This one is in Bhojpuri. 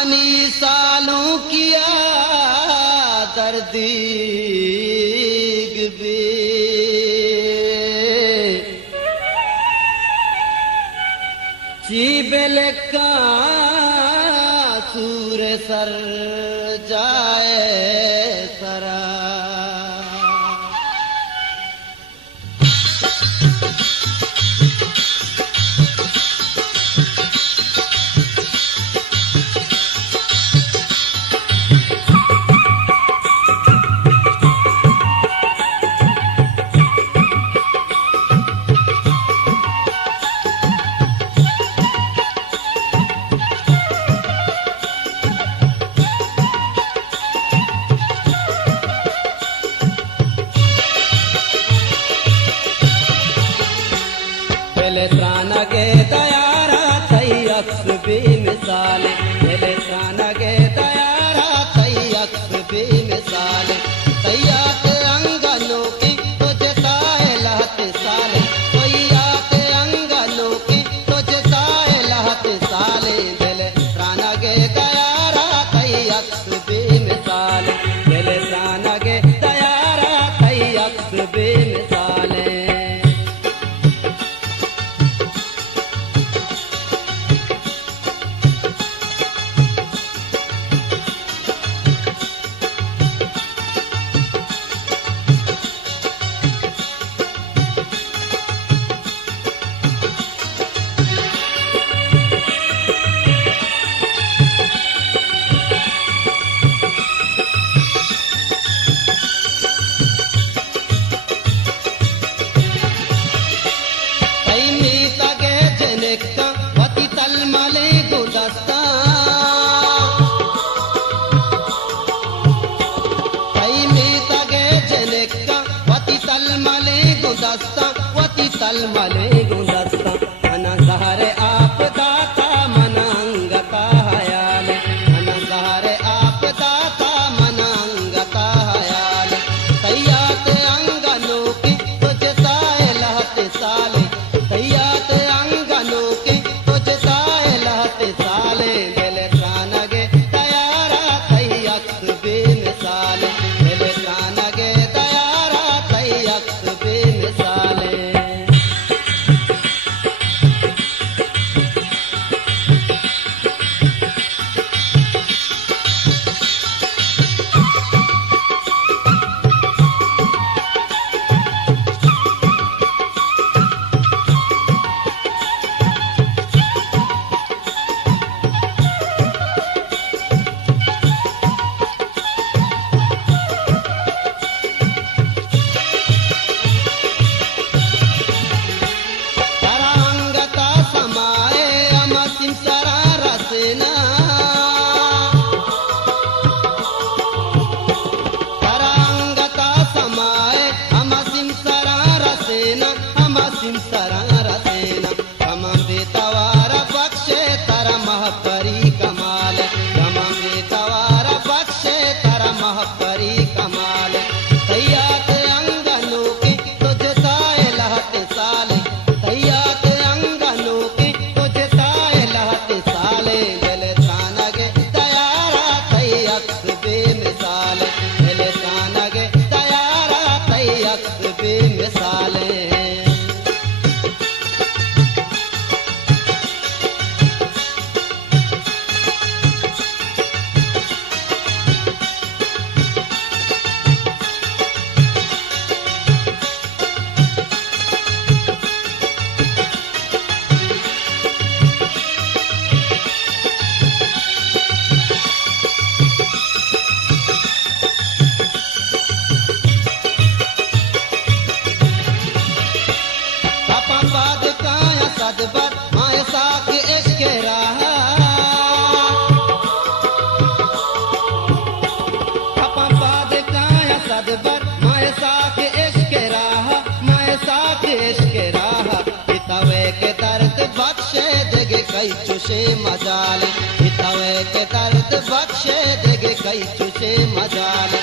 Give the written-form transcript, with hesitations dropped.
आनी सालों किया दर्दीग भी चीबेल का सूर सर जाए सरा पहले त्राना के तयारा थई अक्स भी मिसाल पहले त्राना के तयारा थई अक्स भी मिसाल तैयात अंगनों की तो जताए लहत साल तैयात अंगनों की तो जताए लहत साल पहले त्राना के तयारा थई अक्स भी मिसाल पहले त्राना के तयारा थई अक्स भी मिसाल तल मले गुलस्ता मना सहारे आप दाता मना अंग का हयाल मना सहारे आप दाता मना अंग का हयाल तैयात अंगनों की तुझताए लहत साले तैयात अंगनों की तुझताए लहत साले दिल त्रानगे तयारा थई अक्स भी मिसाल दिल त्रानगे तयारा थई अक्स भी मिसाल कई चुशे मजाल हितवे के दर्द बख्शे देगे कई चुशे मजाल